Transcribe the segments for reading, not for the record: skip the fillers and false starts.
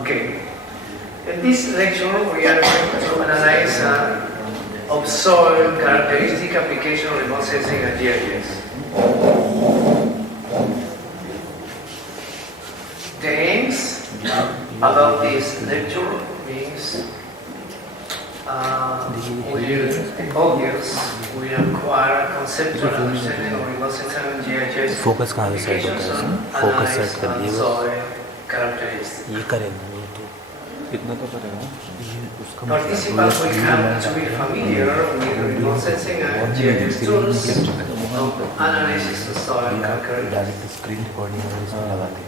Okay. In this lecture, we are going to analyze of soil characteristic application of remote sensing and GIS. The aims about this lecture means we acquire conceptual understanding of remote sensing and GIS focus कहाँ से set होता है? Focus set कर लिए characteristics. ये करेंगे ये तो कितना तो करेगा Participants will have to be familiar with remote sensing and GIS tools of analysis of soil characteristics. Screen recording और इसमें लगाते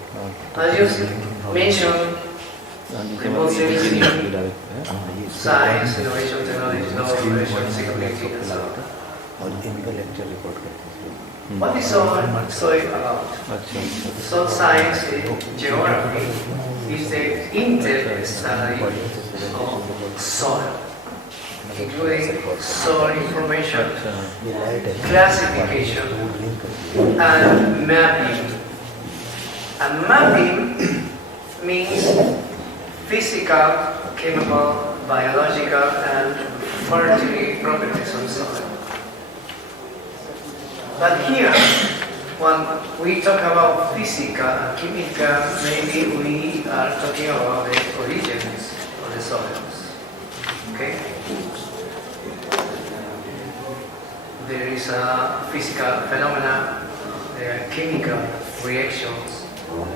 As you mentioned, remote sensing, science, innovation, technology, innovation, security, and so on. और इनका lecture record करते हैं. What is soil about? Soil science geography is the in-depth study of soil, including soil information, classification, and mapping. And mapping means physical, chemical, biological, and fertility properties of soil. But here, when we talk about physical and chemical, maybe we are talking about the origins of the soils. Okay? There is a physical phenomena, chemical reactions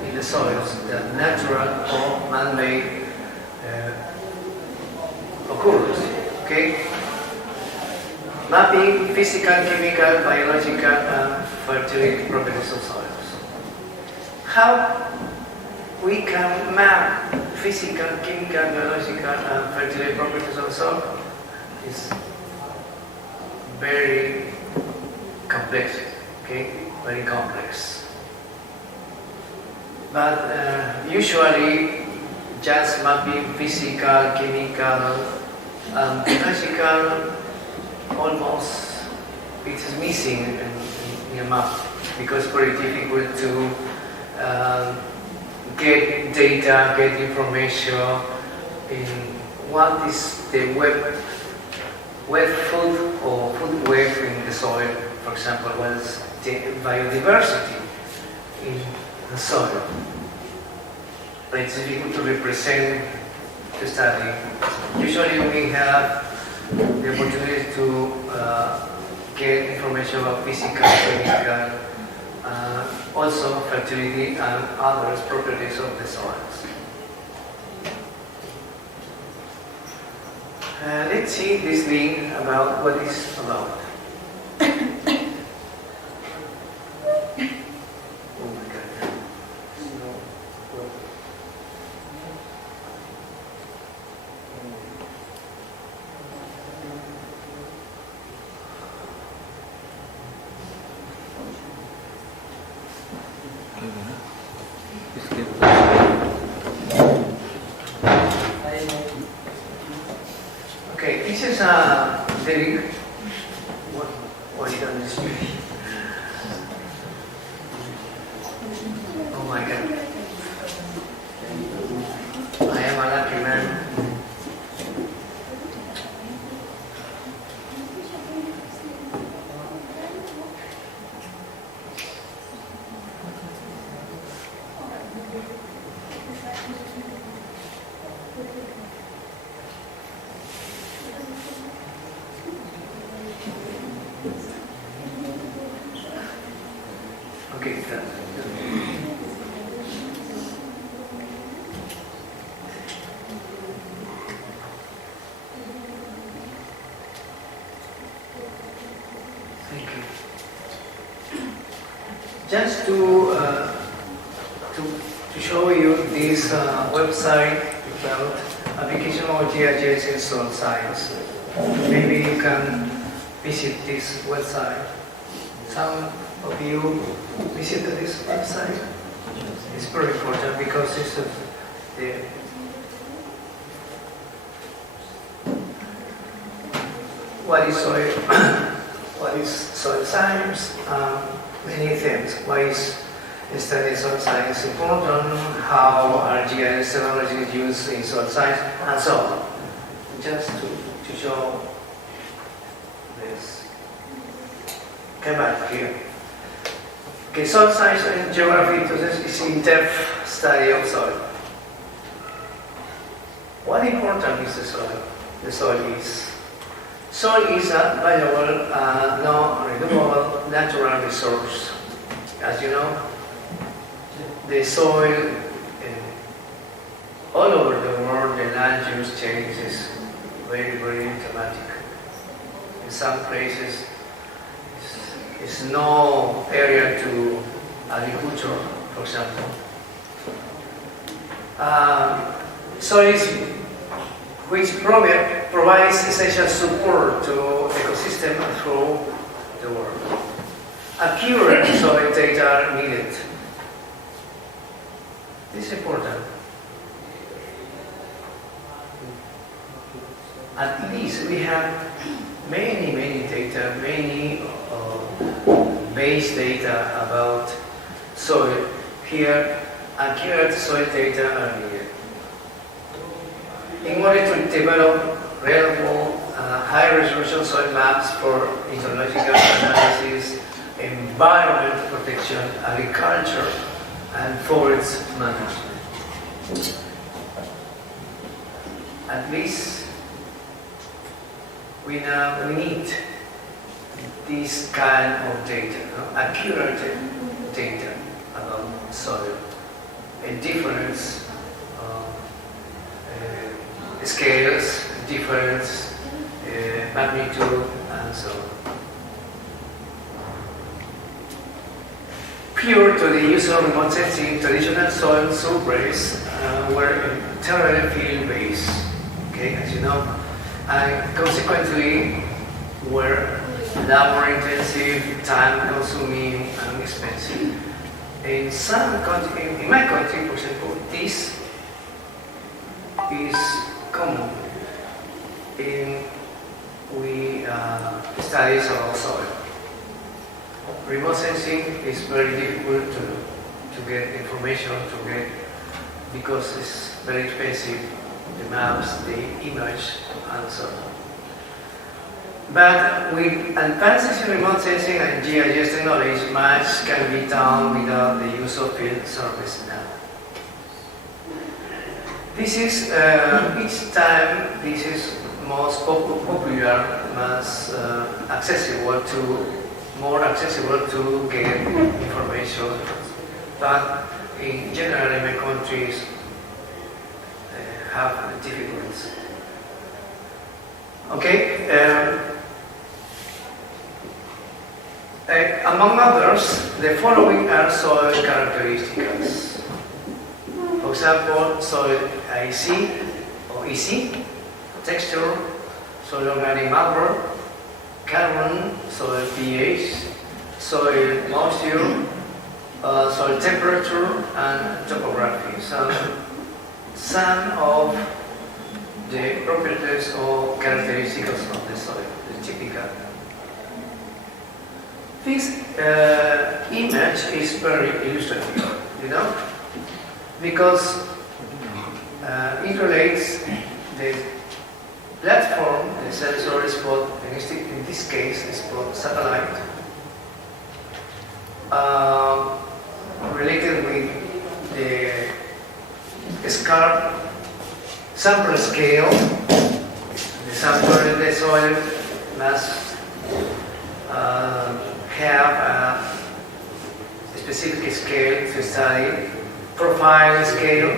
in the soils that natural or man-made occurs. Okay? Mapping physical, chemical, biological, and fertility properties of soils. How we can map physical, chemical, biological, and fertility properties of soil is very complex. Okay, very complex. But usually, just mapping physical, chemical, and biological. Almost it is missing in a map because it's very difficult to get data, get information in what is the web food or food web in the soil. For example, what is the biodiversity in the soil. But it's difficult to represent the study. Usually we have the opportunity to get information about physical, chemical, also fertility and other properties of the soils. Let's see this link about what it's about. Okay, this is the link. What is on this screen? Oh my God. I am a lucky man. Okay, thank you. Just to show you this website about application of GIS in soil science. Maybe you can visit this website. Some of you visited this website. It's very important because it's the what is soil, what is soil science, many things. Why is studying soil science important? How are RS GIS technology used in soil science, and so on. Just to show this. Come back here. Okay, soil science and geography is in-depth study of soil. What important is the soil? The soil is a valuable, non-renewable natural resource. As you know, the soil all over the world, the land use change is very, very dramatic. In some places, it's no area to agriculture, for example. Soil is which provides essential support to ecosystem through the world. Accurate soil data are needed. This is important. At least we have many data, many base data about soil. Here, accurate soil data are needed. In order to develop reliable, high-resolution soil maps for hydrological analysis, environment protection, agriculture, and forest management. At least we need this kind of data, accurate data about soil, and different scales, different magnitude, and so on. Prior to the use of remote sensing, traditional soil surveys were entirely field-based, okay, as you know, and consequently were labor-intensive, time-consuming, and expensive. In some countries, in my country, for example, this is common in studies of soil. Remote sensing is very difficult to get information, because it's very expensive, the maps, the image, and so on. But with advances in remote sensing and GIS technology, much can be done without the use of field service now. This is, each time this is most popular, more accessible to get information. But in general, in my countries, have difficulties. Okay. Among others, the following are soil characteristics. For example, soil IC or EC, texture, soil organic matter, carbon, soil pH, soil moisture, soil temperature, and topography. So, some of the properties or characteristics of the soil, the typical. This image is very illustrative, because it relates the platform, the sensor is called, in this case, is called satellite, related with the sample scale. The sample in the soil must have a specific scale to study, profile scale.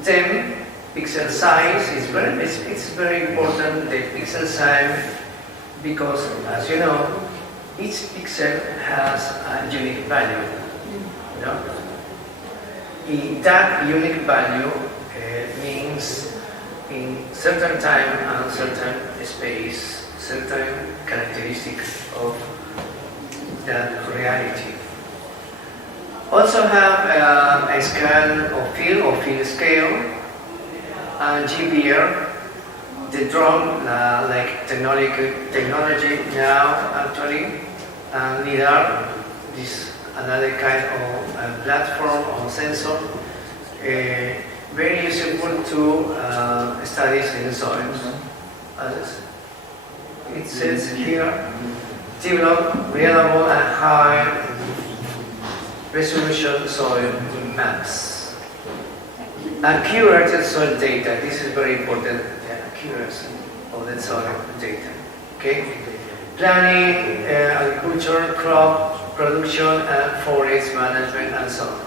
Then pixel size is very important, the pixel size, because as you know, each pixel has a unique value. That unique value means in certain time and certain space, certain characteristics of that reality. Also have a scan of field scale, and GPR, the drone like technology now actually, and LIDAR, this another kind of platform or sensor, very useful to studies in the soils. As it says here, develop reliable and high resolution soil maps. Accurate soil data. This is very important. The accuracy of the soil data. Okay. Planning, agriculture, crop production, and forest management, and so on.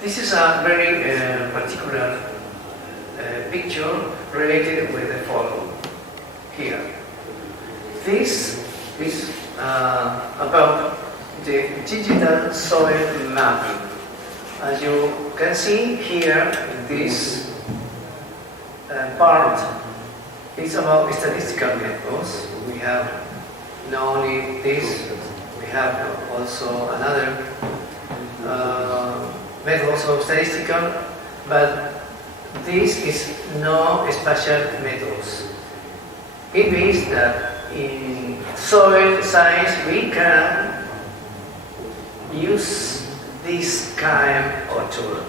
This is a very particular picture related with the following here. This is about the digital soil mapping. As you can see here, this part is about statistical methods. We have not only this, we have also another methods of statistical, but this is no special methods. It means that in soil science we can use this kind of tool,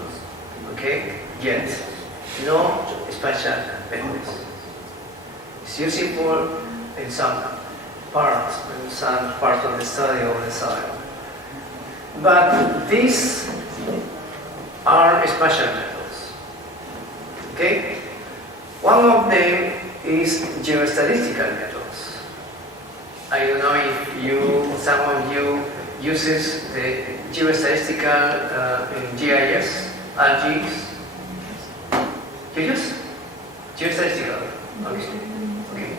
okay? Yet, no special methods. It's useful in some part of the study of the soil. But these are special methods, okay? One of them is geostatistical methods. I don't know if some of you uses the geostatistical in GIS, RGIS. You use geostatistical? Okay.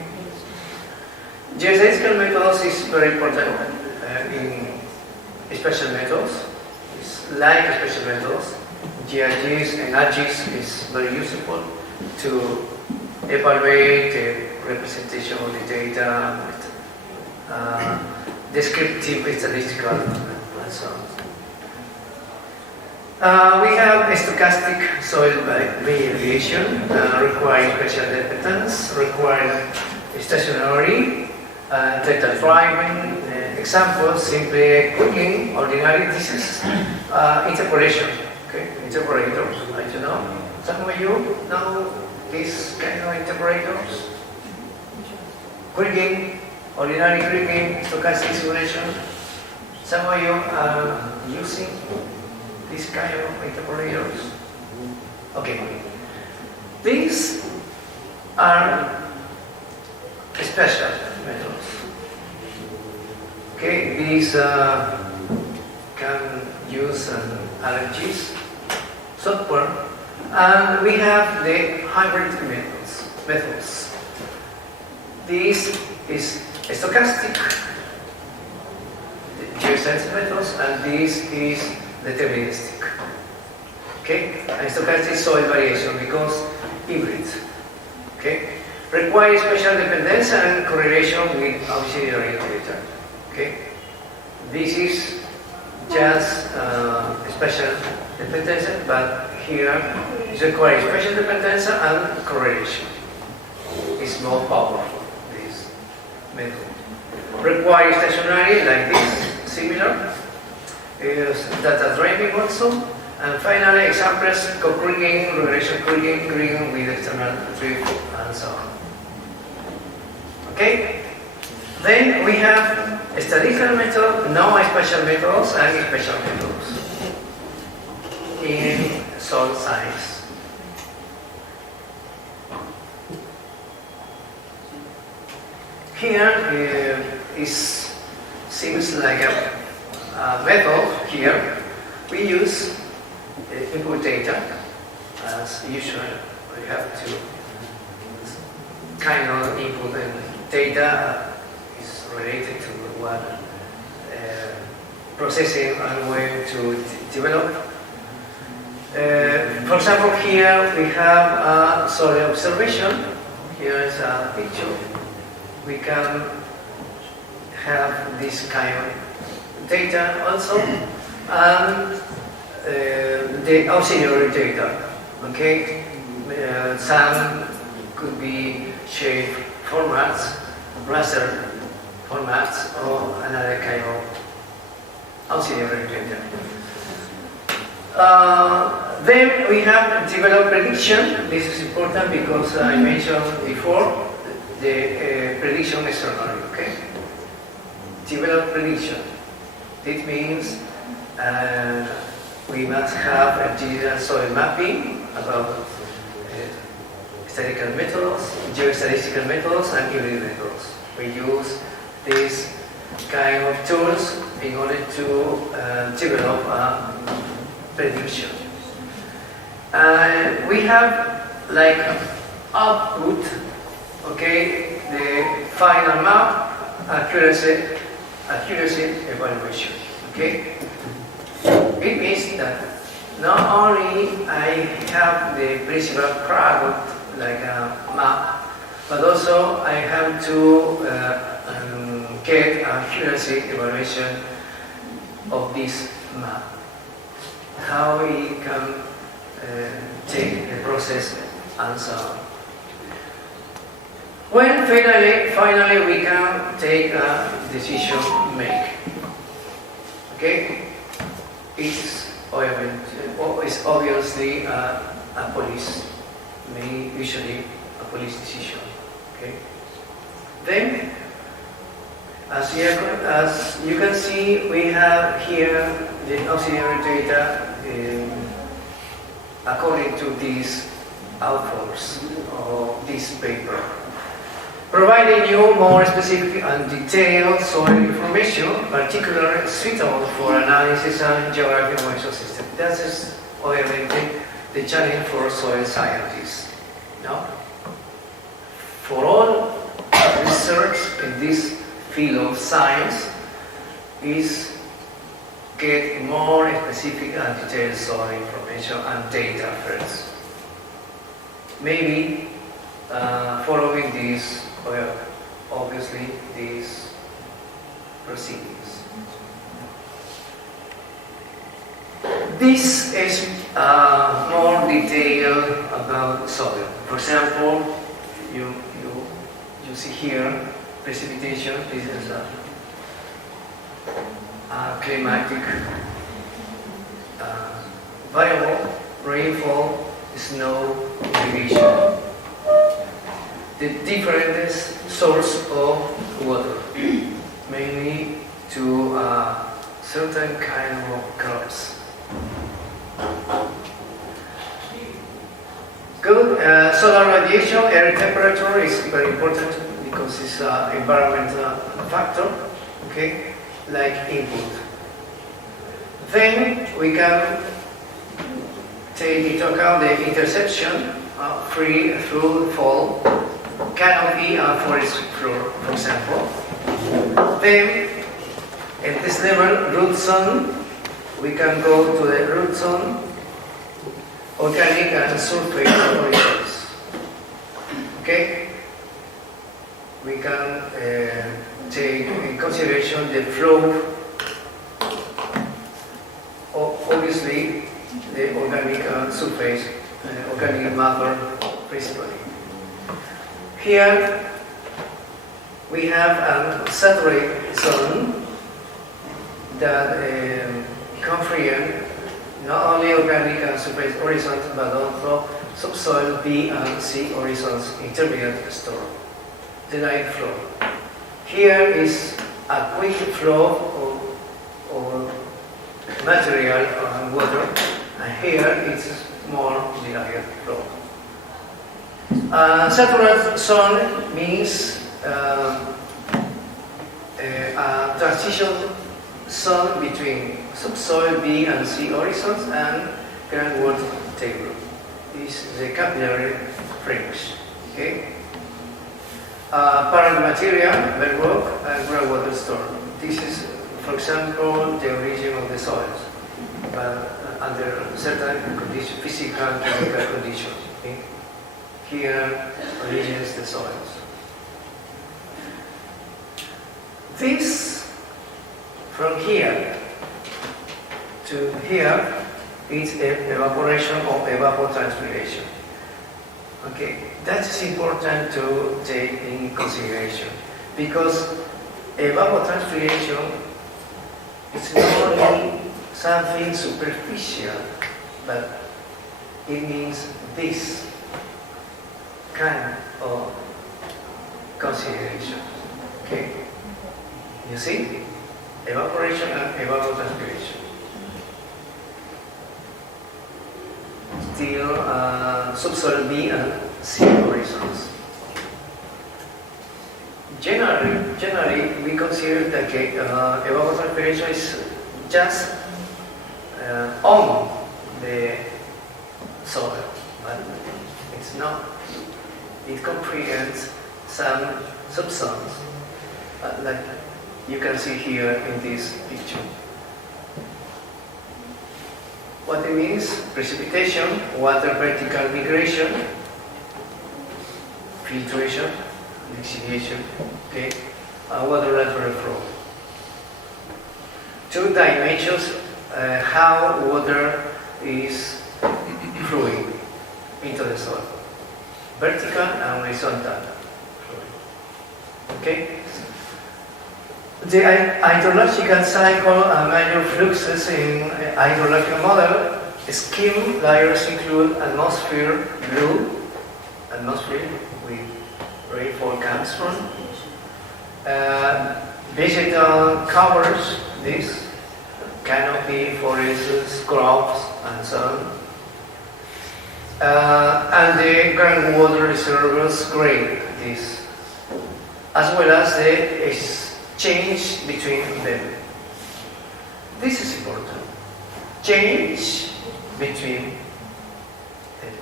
Geostatistical methods is very important in special methods. It's like special methods. GIS and RGIS is very useful to evaluate the representation of the data, descriptive, statistical, and so on. We have stochastic soil variation, requiring special dependence, requiring stationary, data driving. Examples, simply clicking, ordinary. This is interpolation. Okay, interpolators. I don't know. Some of you know this kind of interpolators. Kriging, ordinary kriging, stochastic simulation. Some of you are using this kind of interpolators. Okay. These are special methods. Okay, these can use RGIS software, and we have the hybrid methods. This is stochastic geoscience methods, and this is deterministic. Okay, and stochastic soil variation because hybrid. Okay, requires special dependence and correlation with auxiliary data. Okay, this is just special dependence, but here it requires special dependence and correlation. It's more powerful, this method. Requires stationary like this, similar. Is data driving also. And finally, examples, co-kriging, regression kriging with external drift, and so on. Okay? Then we have a statistical method, no special methods, and special methods in soil science. Here seems like a method. Here we use input data as usual. We have to kind of input data is related to what processing I'm going to develop. For example, here we have a soil observation. Here is a picture. We can have this kind of data also, and the auxiliary data. Okay, some could be shape formats, raster formats, or another kind of auxiliary data. Then we have develop prediction. This is important because I mentioned before the prediction externally. Okay. Develop prediction. It means we must have a digital soil mapping about statistical methods, geostatistical methods, and hybrid methods. We use these kind of tools in order to develop a prediction. We have like output, okay, the final map, accuracy evaluation, okay. It means that not only I have the principal product like a map, but also I have to get accuracy evaluation of this map. How we can take the process and so on. When finally we can take a decision make. Okay? It's obviously a police, usually a police decision. Okay? Then, as you can see, we have here the auxiliary data according to these authors of this paper, providing you more specific and detailed soil information, particularly suitable for analysis and geography of soil system. That is obviously the challenge for soil scientists. No? For all research in this field of science is get more specific and detailed soil information and data first. Maybe following these, obviously, these proceedings. This is more detail about soil. For example, you see here precipitation. This is a climatic variable, rainfall, snow, irrigation. The different source of water, mainly to certain kind of crops. Good solar radiation, air temperature is very important because it's an environmental factor, okay, like input. Then we can take into account the interception, free through fall, canopy and forest floor, for example. Then, at this level, root zone, we can go to the root zone, organic and surface horizons. Okay? We can take in consideration the flow, obviously, the organic and surface, organic matter principally. Here we have a saturated zone that comprehends not only organic and surface horizons but also subsoil B and C horizons intermediate store, the light flow. Here is a quick flow of material and water, and here it's more delayed flow. Saturated zone means a transition zone between subsoil B and C horizons and groundwater table. This is the capillary fringe. Okay? Parent material, bedrock, and groundwater store. This is, for example, the origin of the soils, but under certain conditions, physical and chemical conditions. Okay? Here originates the soils. This, from here to here, is evaporation or evapotranspiration. Okay, that's important to take in consideration because evapotranspiration is not only something superficial, but it means this kind of consideration. Okay? You see? Evaporation and evapotranspiration. Still subsoil B and C horizons. Generally, we consider that evapotranspiration is just on the soil, but it's not. It comprehends some subzones, like you can see here in this picture. What it means: precipitation, water vertical migration, filtration, lixiviation, okay, water lateral flow. Two dimensions, how water is flowing into the soil, vertical and horizontal flowing. Okay. The hydrological cycle and major fluxes in hydrological model scheme layers include atmosphere, blue, atmosphere with rainfall comes from, vegetal covers, this, canopy, forests, crops, and so on. And the groundwater reservoirs, gray, this, as well as the exchange between them. This is important. Change between them.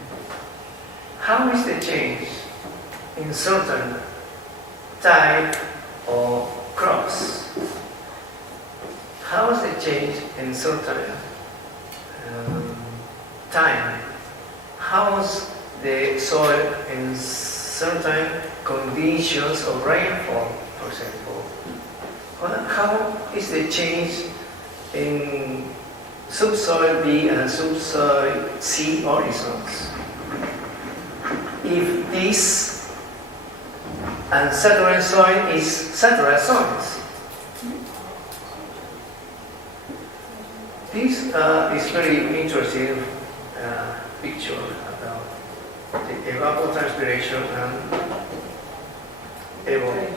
How is the change in certain type of crops? How is the change in certain time? How is the soil in certain conditions of rainfall, for example? How is the change in subsoil B and subsoil C horizons? If this and saturated soil is saturated soils. This is very interesting picture about the evapotranspiration and evaporation.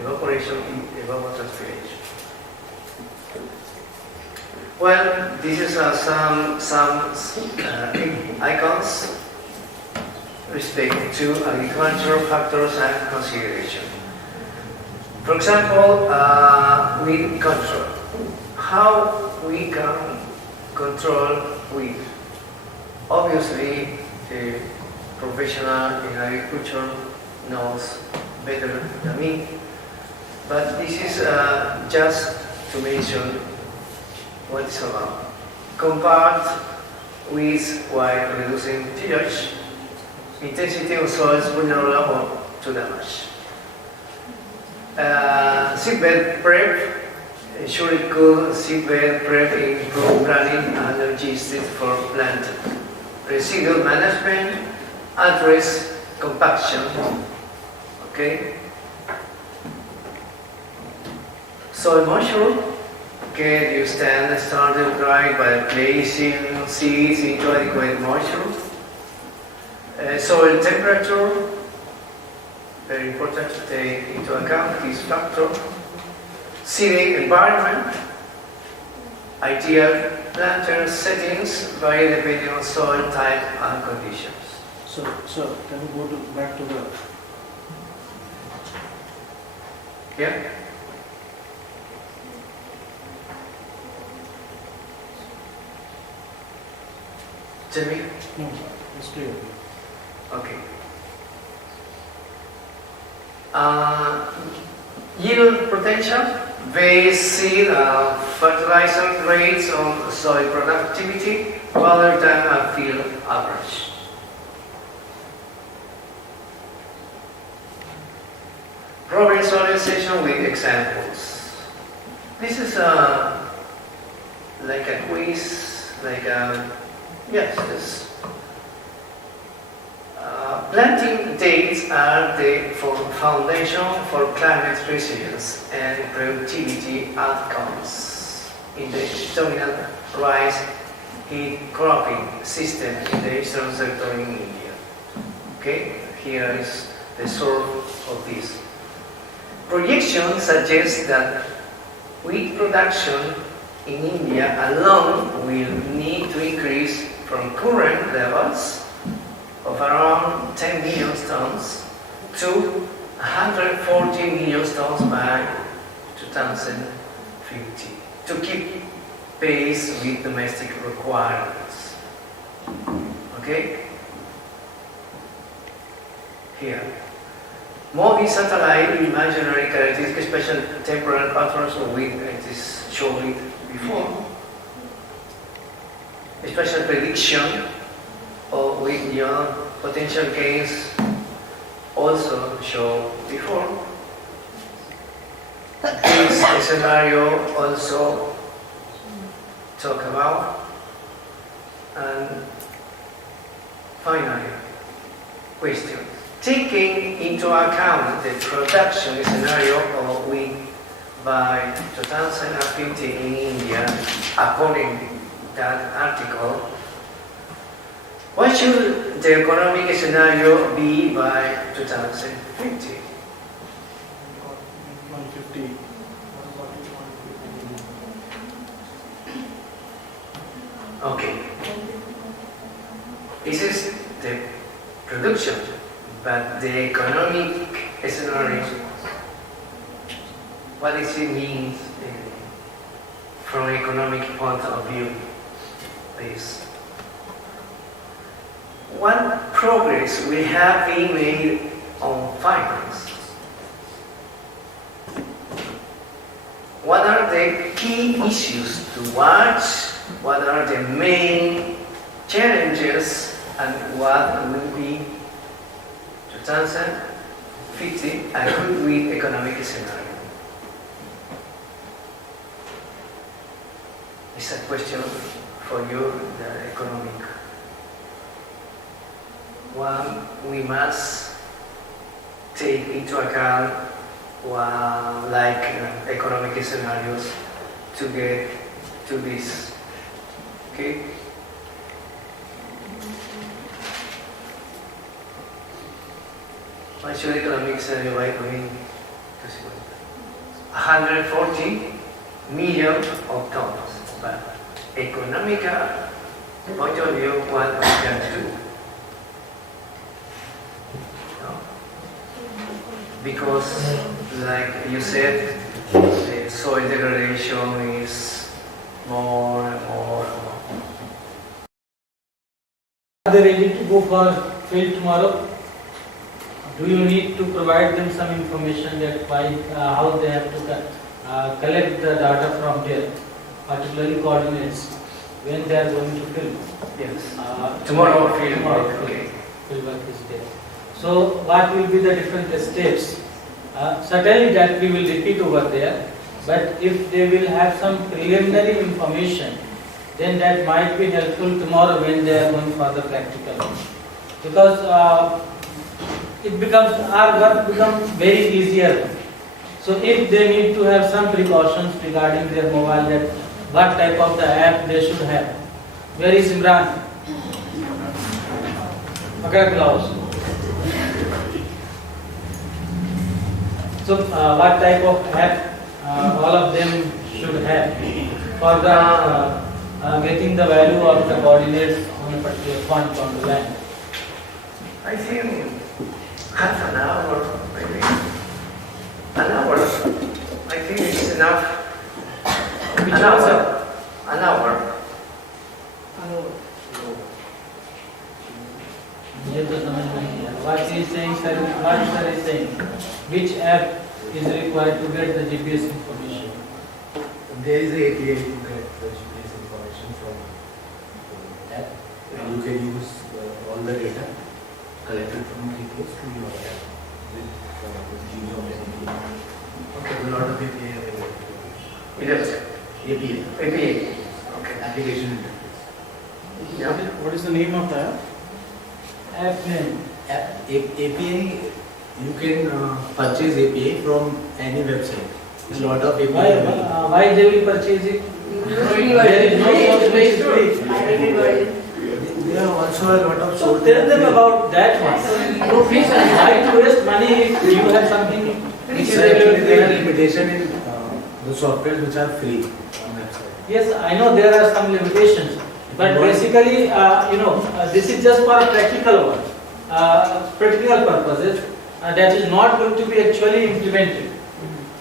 Evaporation and evapotranspiration. Well, this is some icons respect to agricultural factors and consideration. For example, weed control. How we can control weed? Obviously, the professional in agriculture knows better than me, but this is just to mention what it's about. Compared with while reducing tillage, intensity of soils vulnerable to damage. Seedbed prep, ensuring good seedbed prep improve planning and logistics for planting. Residual management, address compaction. Okay. Soil moisture. Okay, you started right by placing seeds into adequate moisture. Soil temperature, very important to take into account this factor. Seeding environment, ideal planter settings vary depending on soil type and conditions. So can we go back to the... Yeah? Jimmy? No, it's clear. Okay. Yield potential, base seed fertilizer rates on soil productivity rather than a field average. Problem solving with examples. This is like a quiz, like a, yes, this. Planting dates are the foundation for climate resilience and productivity outcomes in the dominant rice heat cropping system in the eastern sector in India. Okay, here is the source of this. Projections suggest that wheat production in India alone will need to increase from current levels of around 10 million tons to 140 million tons by 2050 to keep pace with domestic requirements. Okay? Here. Mobile satellite imaginary characteristics, special temporal patterns of wheat, it is shown before. A special prediction of wheat yield potential gains also shown before. This scenario also talk about. And finally, question. Taking into account the production scenario of wheat by 2050 in India, according to that article, what should the economic scenario be by 2050? 150. Okay. This is the production, but the economic scenario, what does it mean from an economic point of view? Please. What progress will have been made on finance? What are the key issues to watch? What are the main challenges and what will be 2050 a good wheat economic scenario? It's a question for you, the economic. One, we must take into account economic scenarios to get to this. Okay? What should economic scenario by 140 million of tons. But economic point of view, what we can do? No? Because, like you said, the soil degradation is more and more and more. Are they ready to go for field tomorrow? Do you need to provide them some information that how they have to collect the data from there, particularly coordinates, when they are going to field? Yes. Tomorrow field work. Okay. Field work is there. So what will be the different steps? Certainly that we will repeat over there, but if they will have some preliminary information, then that might be helpful tomorrow when they are going for the practical. Because our work becomes very easier. So if they need to have some precautions regarding their mobile, that what type of the app they should have. Where is Imran? Okay, Klaus. So what type of app all of them should have for the getting the value of the coordinates on a particular point on the land? I think half an hour, maybe. An hour. I think it's enough. An hour. An hour. What he is saying, sir, what sir is saying? Which app is required to get the GPS information? There is an API to get the GPS information from that, and you can use all the data collected from GPS to your app with Gmail and API. Okay, a lot of API available. Yes. API. API. Okay. Application interface. Yeah. What is the name of the app? App name. API, you can purchase API from any website. A lot of API. Why they will purchase it? There is no source which is free. There are also a lot of So tell them about that one. Why to waste money if you have something which is actually there are available? limitation in the softwares which are free on website. Yes, I know there are some limitations, but basically, this is just for a practical one, practical purposes. That is not going to be actually implemented.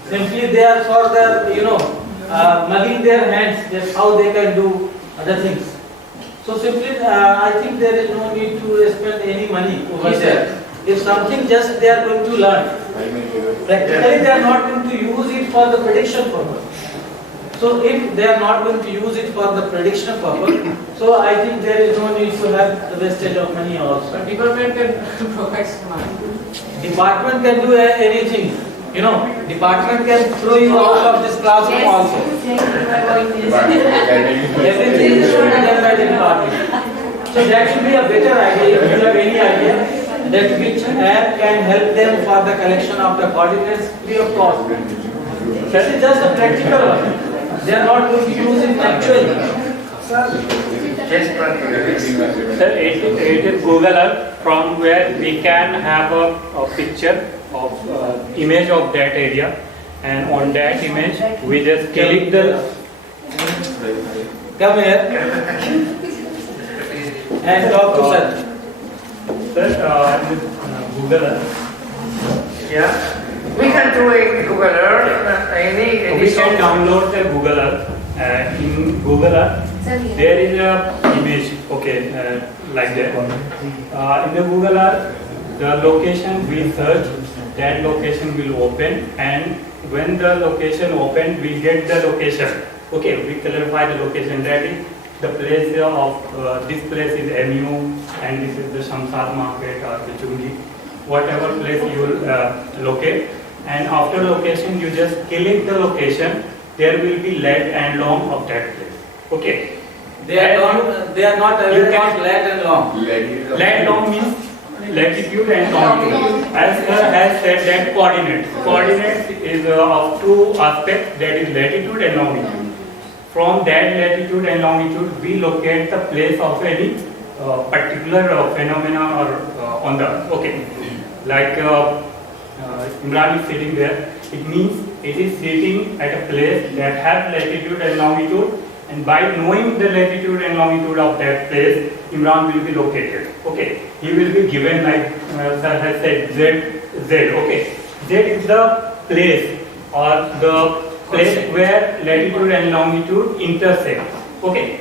Simply they are for the, mugging their hands, that's how they can do other things. So simply, I think there is no need to spend any money over there. If something just they are going to learn, practically they are not going to use it for the prediction purpose. So if they are not going to use it for the prediction purpose, so I think there is no need to have the wastage of money also. But department can provide some money. Department can do anything. Department can throw you out of this classroom also. Everything is done by the department. So that should be a better idea. If you have any idea that which app can help them for the collection of the coordinates free of cost. This is just a practical one. They are not going to use it actually. Just practical. Sir, it is Google Earth from where we can have a picture of image of that area, and on that image we just click the. Come here and talk to sir. Sir, Google Earth. Yeah. We can do it Google Earth, any We can download the Google Earth. In Google Earth, there is a image, okay, like that. In the Google Earth, the location we search, that location will open, and when the location open, we get the location. Okay, we clarify the location. That is the place of this place is MU, and this is the Shamsad market or Pichungi, whatever place you will locate. And after location, you just click the location. There will be lat and long of that place. Okay. They are not aware of lat and long. Lat long means latitude and longitude. As sir has said that coordinates. Coordinates is of two aspects, that is latitude and longitude. From that latitude and longitude, we locate the place of any particular phenomena or on the earth. Okay. Like Imran is sitting there. It means it is sitting at a place that has latitude and longitude, and by knowing the latitude and longitude of that place, Imran will be located. Okay, he will be given, like sir has said, Z. Okay, Z is the place or the place where latitude and longitude intersect. Okay,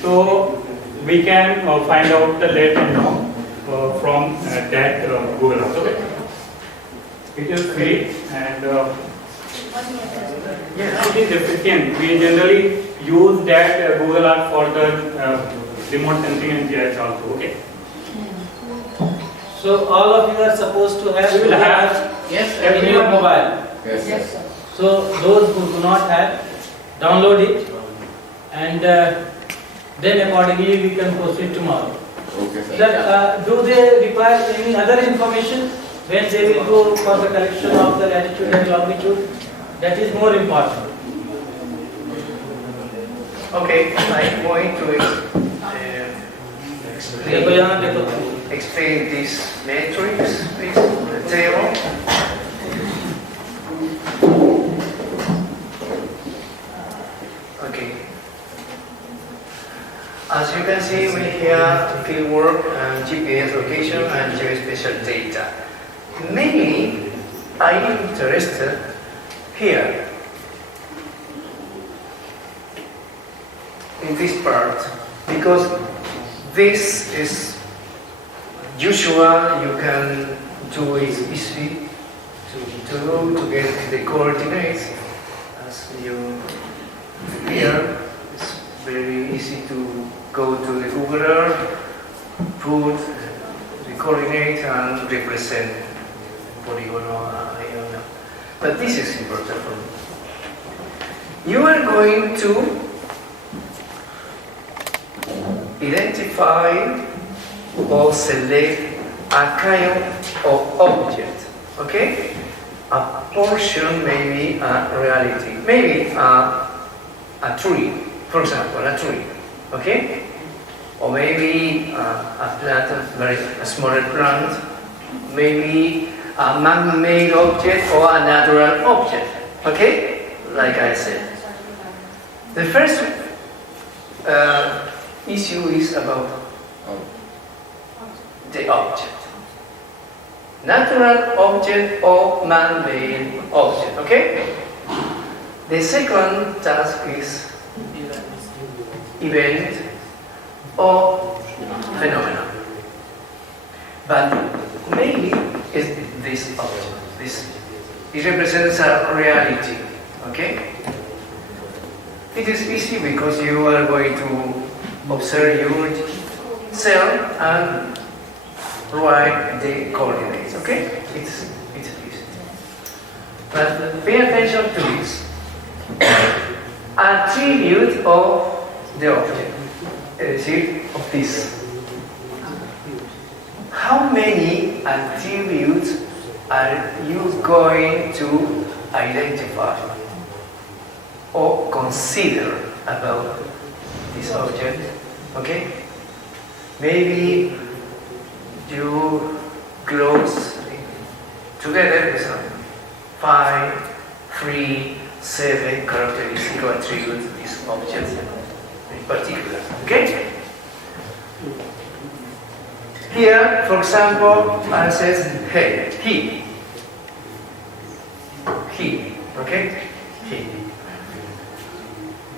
so we can find out the lat and long from that Google Earth. Okay. It is free and it is efficient. We generally use that Google Earth for the remote sensing and GIS also. Okay. So all of you are supposed to have. We will have in your mobile. Yes. So those who do not have, download it, and then accordingly we can proceed tomorrow. Okay, sir. That, do they require any other information when they will go for the collection of the latitude and longitude? That is more important. Okay, I'm going to explain this matrix, please, the table. Okay. As you can see, we have fieldwork and GPS location and geospatial data. Mainly, I am interested here in this part because this is usual. You can do it easy to get the coordinates as you here. It's very easy to go to the Google Earth, put the coordinate and represent polygonal, I don't know. But this is important for me. You are going to identify or select a kind of object, okay? A portion, maybe a reality, maybe a a tree, for example, a tree, okay? Or maybe a plant, a smaller plant, maybe a man-made object or a natural object, okay? Like I said. The first issue is about the object. Natural object or man-made object, okay? The second task is event or phenomenon. But mainly is this object. It represents a reality, okay? It is easy because you are going to observe yourself and write the coordinates, okay? It's easy. But pay attention to this. Attribute of the object, of this. How many attributes are you going to identify or consider about this object? Okay? Maybe you close together with 5, 3, 7 characteristic or attributes of this object in particular. Okay? Here, for example, I says hey, he. Okay? He.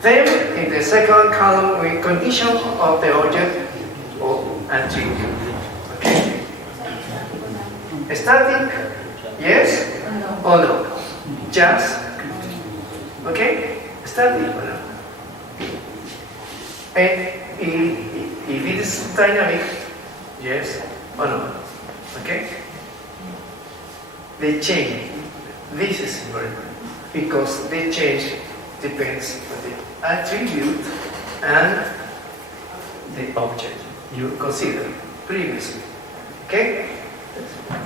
Then, in the second column, we condition of the object or attribute. Okay? Static, yes or no? Just, okay? Static or no? And if it is dynamic, yes or no? Okay? They change. This is important because they change depends on the attribute and the object you consider previously. Okay?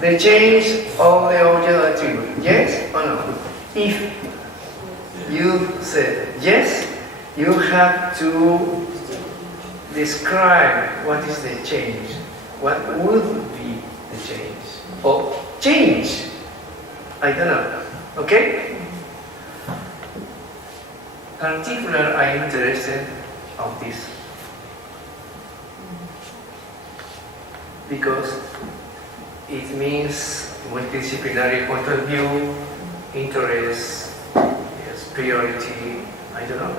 They change all the object attribute. Yes or no? If you said yes, you have to describe what is the change. What would be the change? Or change? I don't know. Okay? Particular, I'm interested of this because it means multidisciplinary point of view, interest, yes, priority. I don't know.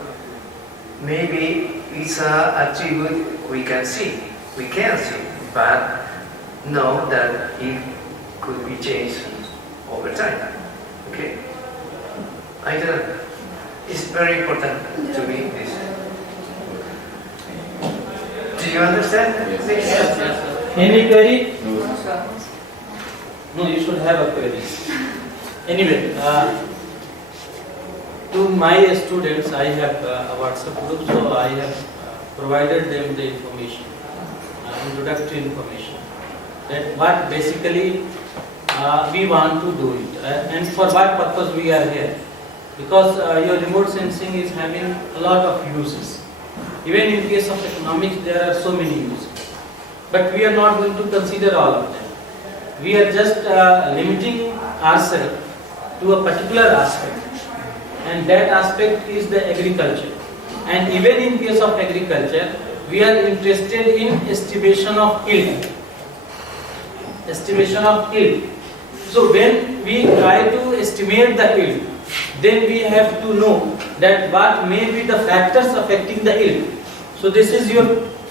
Maybe it's an attribute we can see, but know that it could be changed over time. Okay? I don't know. It's very important to me, this. Do you understand? Yes. Any query? No, you should have a query. Anyway, to my students, I have a WhatsApp group, so I have provided them the information, introductory information, that what basically we want to do it, and for what purpose we are here. Because your remote sensing is having a lot of uses. Even in case of economics, there are so many uses. But we are not going to consider all of them. We are just limiting ourselves to a particular aspect. And that aspect is the agriculture. And even in case of agriculture, we are interested in estimation of yield. Estimation of yield. So when we try to estimate the yield, then we have to know that what may be the factors affecting the yield. So this is your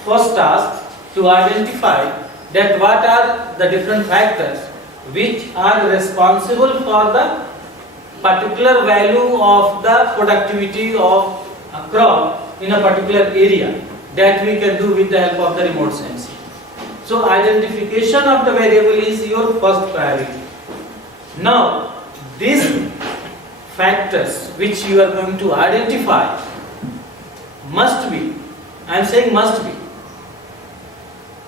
first task, to identify that what are the different factors which are responsible for the particular value of the productivity of a crop in a particular area that we can do with the help of the remote sensing. So identification of the variable is your first priority. Now these factors which you are going to identify must be, I am saying must be,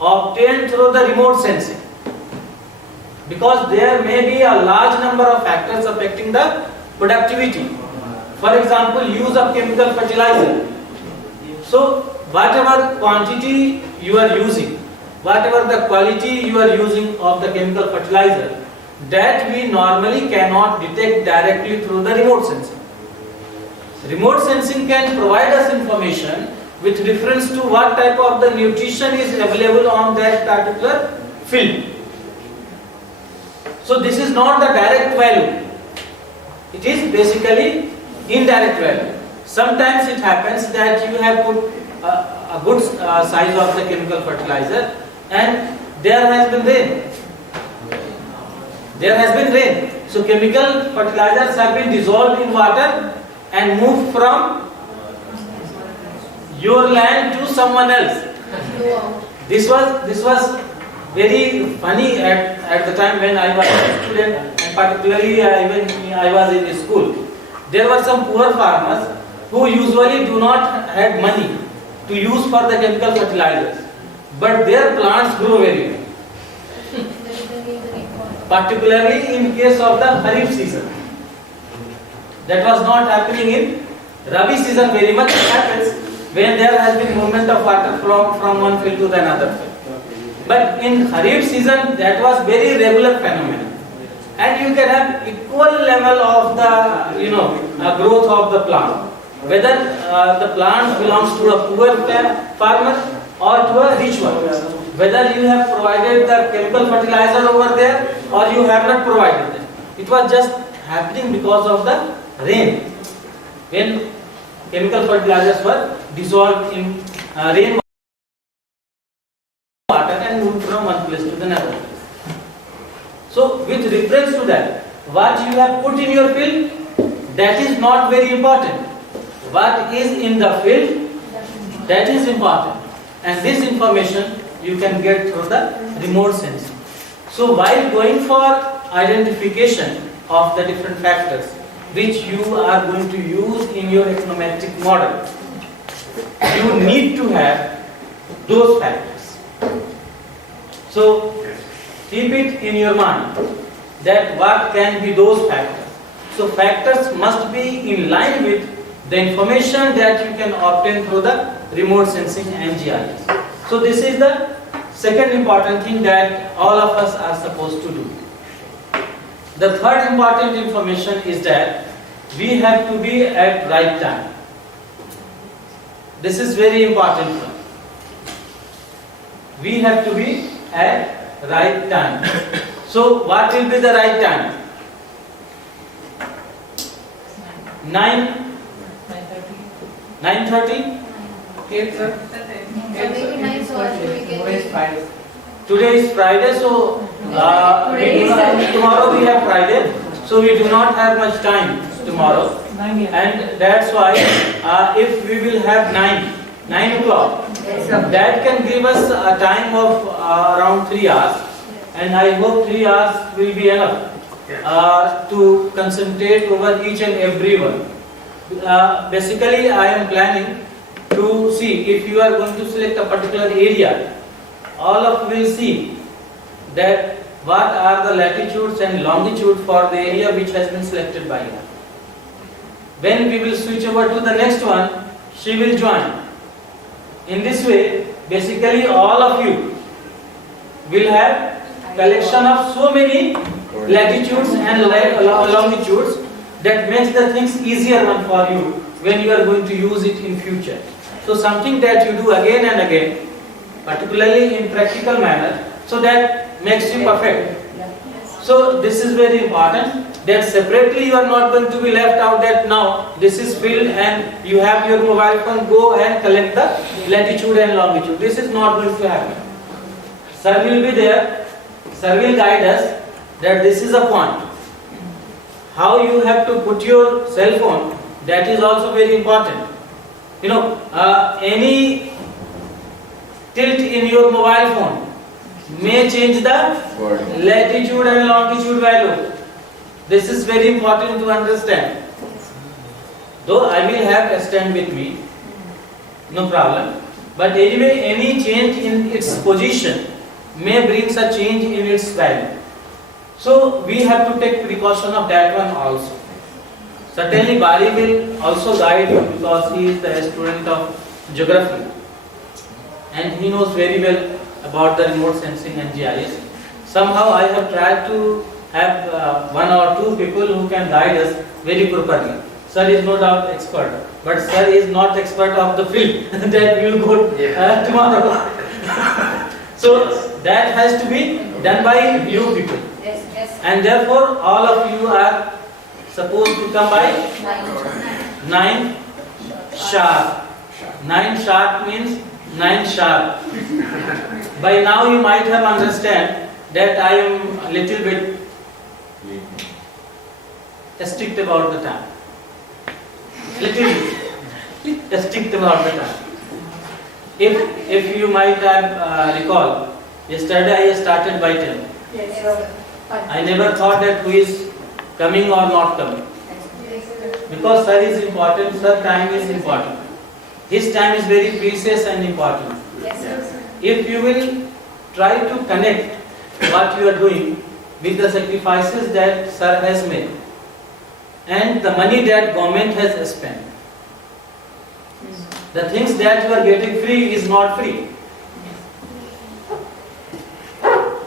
obtained through the remote sensing, because there may be a large number of factors affecting the productivity. For example, use of chemical fertilizer. So whatever quantity you are using, whatever the quality you are using of the chemical fertilizer, that we normally cannot detect directly through the remote sensing. Remote sensing can provide us information with reference to what type of the nutrition is available on that particular field. So this is not the direct value. It is basically indirect value. Sometimes it happens that you have put a good size of the chemical fertilizer and there has been rain. There has been rain. So chemical fertilizers have been dissolved in water and moved from your land to someone else. This was very funny at the time when I was a student, and particularly when I was in school. There were some poor farmers who usually do not have money to use for the chemical fertilizers, but their plants grow very well. Particularly in case of the Kharif season. That was not happening in Rabi season very much. It happens when there has been movement of water from one field to the another field. But in Kharif season, that was very regular phenomenon. And you can have equal level of the growth of the plant. Whether the plant belongs to a poor farmer or to a rich one. Whether you have provided the chemical fertilizer over there or you have not provided them. It was just happening because of the rain. When chemical fertilizers were dissolved in rain water and moved from one place to another place. So with reference to that, what you have put in your field, that is not very important. What is in the field, that is important. And this information you can get through the remote sensing. So while going for identification of the different factors which you are going to use in your econometric model, you need to have those factors. So keep it in your mind that what can be those factors. So factors must be in line with the information that you can obtain through the remote sensing and GIS. So this is the second important thing that all of us are supposed to do. The third important information is that we have to be at right time. This is very important. We have to be at right time. So what will be the right time? 9:30? Today is Friday, so tomorrow we have Friday, so we do not have much time tomorrow, and that's why if we will have 9 o'clock, that can give us a time of around 3 hours, and I hope 3 hours will be enough to concentrate over each and every one. Basically, I am planning to see if you are going to select a particular area, all of you will see that what are the latitudes and longitude for the area which has been selected by you. When we will switch over to the next one, she will join. In this way, basically all of you will have collection of so many latitudes and longitudes that makes the things easier one for you when you are going to use it in future. So something that you do again and again, particularly in practical manner, so that makes you perfect. So this is very important, that separately you are not going to be left out that now this is filled and you have your mobile phone, go and collect the latitude and longitude. This is not going to happen. Sir will be there, sir will guide us that this is a point. How you have to put your cell phone, that is also very important. Any tilt in your mobile phone may change the latitude and longitude value. This is very important to understand. Though I will have a stand with me, no problem. But anyway, any change in its position may bring a change in its value. So we have to take precaution of that one also. Certainly Bali will also guide you because he is the student of geography and he knows very well about the remote sensing and GIS. Somehow I have tried to have one or two people who can guide us very properly. Sir is no doubt expert, but sir is not expert of the field that we will go tomorrow. So that has to be done by you people. Yes, yes. And therefore all of you are supposed to come by 9 sharp. 9 sharp means 9 sharp. By now you might have understand that I am a little bit strict about the time. Little strict about the time. If you might have recall, yesterday I started by 10. Yes, sir. I never thought that who is coming or not coming. Because sir is important, sir time is important. His time is very precious and important. Yes, sir. If you will try to connect what you are doing with the sacrifices that sir has made and the money that government has spent, the things that you are getting free is not free.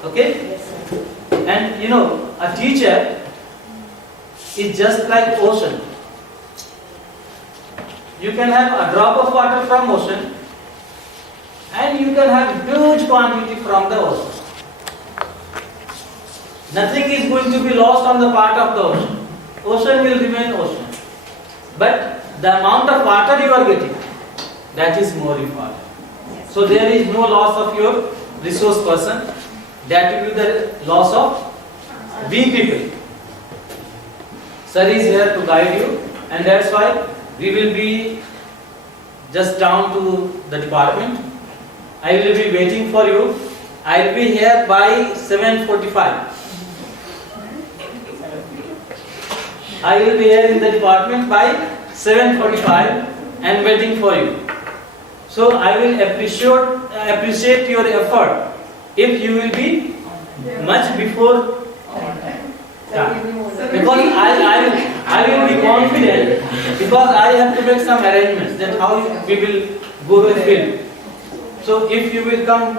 Okay? Yes, sir. And you know, a teacher is just like ocean. You can have a drop of water from ocean and you can have huge quantity from the ocean. Nothing is going to be lost on the part of the ocean. Ocean will remain ocean. But the amount of water you are getting, that is more important. So there is no loss of your resource person. That will be the loss of we people. Sir is here to guide you, and that's why we will be just down to the department. I will be waiting for you. I will be here by 7:45. I will be here in the department by 7:45 and waiting for you. So I will appreciate your effort if you will be much before because I will be confident because I have to make some arrangements that how we will go to field. So if you will come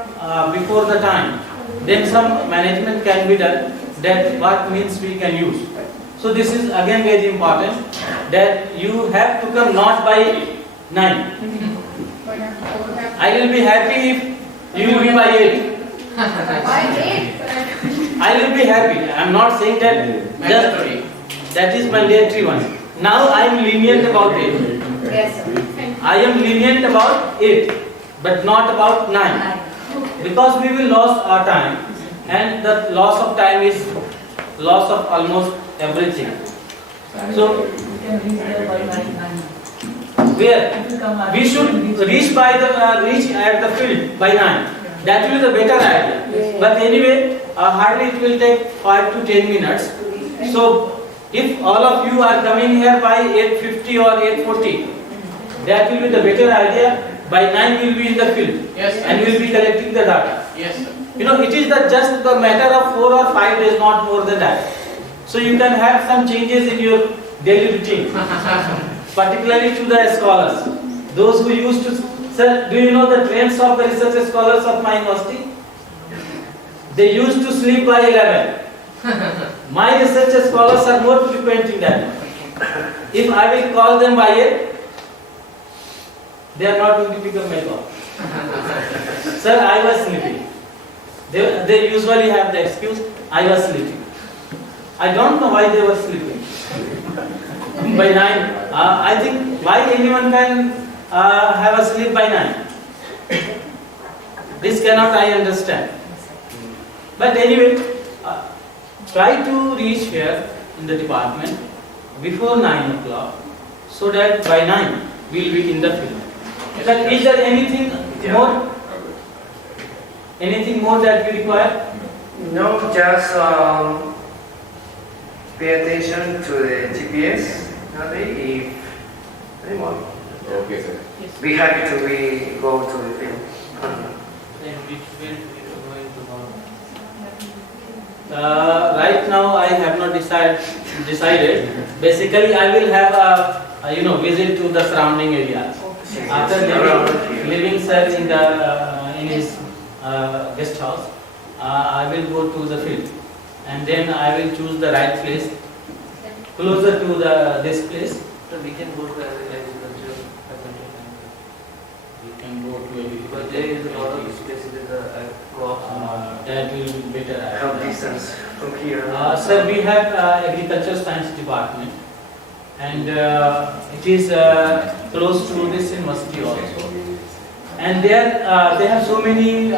before the time, then some management can be done that what means we can use. So this is again very important that you have to come not by 9. I will be happy if you will be by 8. I will be happy. I am not saying that just that is mandatory one. Now I am lenient about 8. Yes, sir. I am lenient about 8, but not about 9. Because we will lose our time, and the loss of time is loss of almost everything. So where we should reach at the field by 9. That will be the better idea. But anyway, hardly it will take 5 to 10 minutes. So if all of you are coming here by 8:50 or 8:40, that will be the better idea. By 9 we will be in the field. Yes, and we will be collecting the data. Yes, sir. You know, it is just the matter of 4 or 5 days, not more than that. So you can have some changes in your daily routine, particularly to the scholars. Those who used to, sir, do you know the trends of the research scholars of my university? They used to sleep by 11. My research scholars are more frequenting that. If I will call them by 8, they are not going to pick up my call. Sir, I was sleeping. They usually have the excuse, I was sleeping. I don't know why they were sleeping. By 9, I think why anyone can have a sleep by 9. This cannot I understand. But anyway, try to reach here in the department before 9 o'clock so that by 9 we will be in the field. Is there anything more? Anything more that we require? No, just pay attention to the GPS. If anyone, Okay, sir. be happy to go to the field. Right now I have not decided decided. Basically, I will have a visit to the surrounding areas. After living sir in his guest house, I will go to the field, and then I will choose the right place closer to this place. So we can go to agriculture. We can go to Because there is a lot of space with the crops. that will be better. From distance from here. Sir, we have agriculture science department, and it is close to this university also. And there they have so many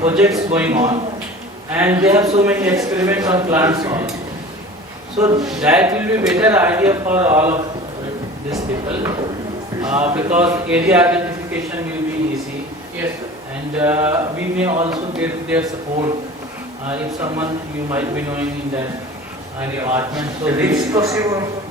projects going on, and they have so many experiments on plants also. So that will be better idea for all of these people, because area identification will be easy. Yes, sir. And we may also get their support if someone you might be knowing in that department. So If it's possible.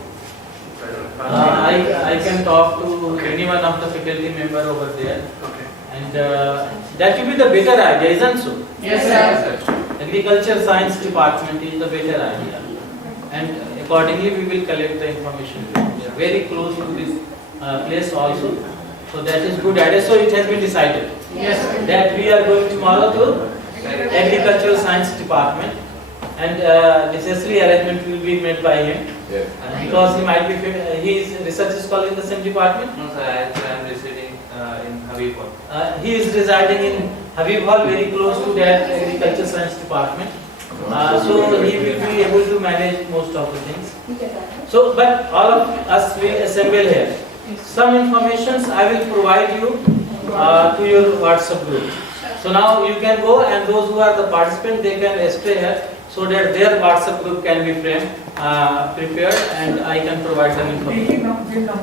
I can talk to any one of the faculty member over there, Okay. and that will be the better idea, isn't so? Yes, sir. Agriculture science department is the better idea, and accordingly we will collect the information. We are very close to this place also, so that is good idea. So it has been decided. Yes, sir. That we are going tomorrow to agricultural science department, and necessary arrangement will be made by him, because he might be his research is called in the same department. No, sir, I am residing in Habibpur. He is residing in Habib Hall, very close to that agriculture science department. So he will be able to manage most of the things. So, but all of us will assemble here. Some informations I will provide you to your WhatsApp group. So now you can go, and those who are the participants, they can stay here, so that their WhatsApp group can be prepared, and I can provide them information.